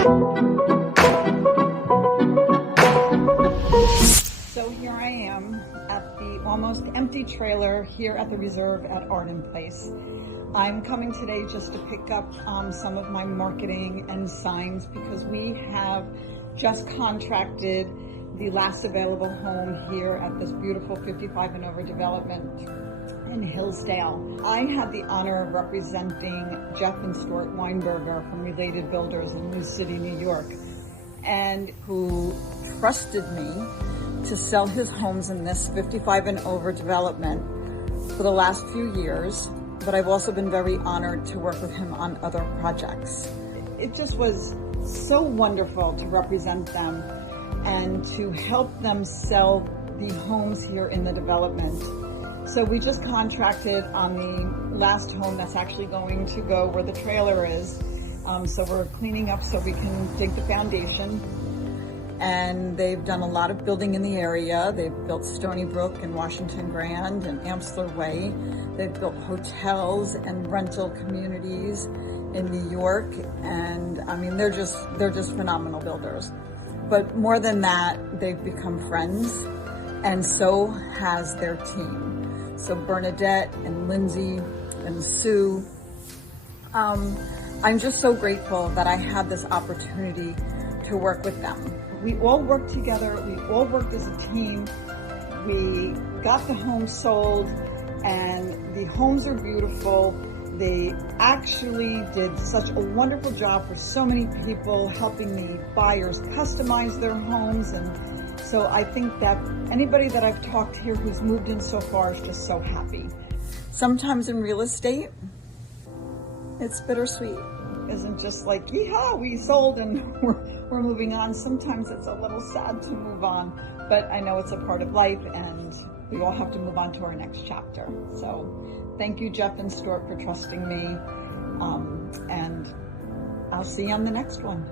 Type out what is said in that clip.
So here I am at the almost empty trailer here at the Reserve at Arden Place. I'm coming today just to pick up some of my marketing and signs because we have just contracted the last available home here at this beautiful 55 and over development in Hillsdale. I had the honor of representing Jeff and Stuart Weinberger from Related Builders in New City, New York, and who trusted me to sell his homes in this 55 and over development for the last few years. But I've also been very honored to work with him on other projects. It just was so wonderful to represent them and to help them sell the homes here in the development. So we just contracted on the last home that's actually going to go where the trailer is. So we're cleaning up so we can dig the foundation. And they've done a lot of building in the area. They've built Stony Brook and Washington Grand and Amsler Way. They've built hotels and rental communities in New York. And I mean, they're just phenomenal builders. But more than that, they've become friends, and so has their team. So Bernadette and Lindsey and Sue. I'm just so grateful that I had this opportunity to work with them. We all worked together, we all worked as a team. We got the home sold, and the homes are beautiful. They actually did such a wonderful job for so many people, helping the buyers customize their homes. And so I think that anybody that I've talked here who's moved in so far is just so happy. Sometimes in real estate, it's bittersweet. Isn't just like, yeehaw, we sold and we're moving on. Sometimes it's a little sad to move on, but I know it's a part of life and we all have to move on to our next chapter. So thank you, Jeff and Stuart, for trusting me. And I'll see you on the next one.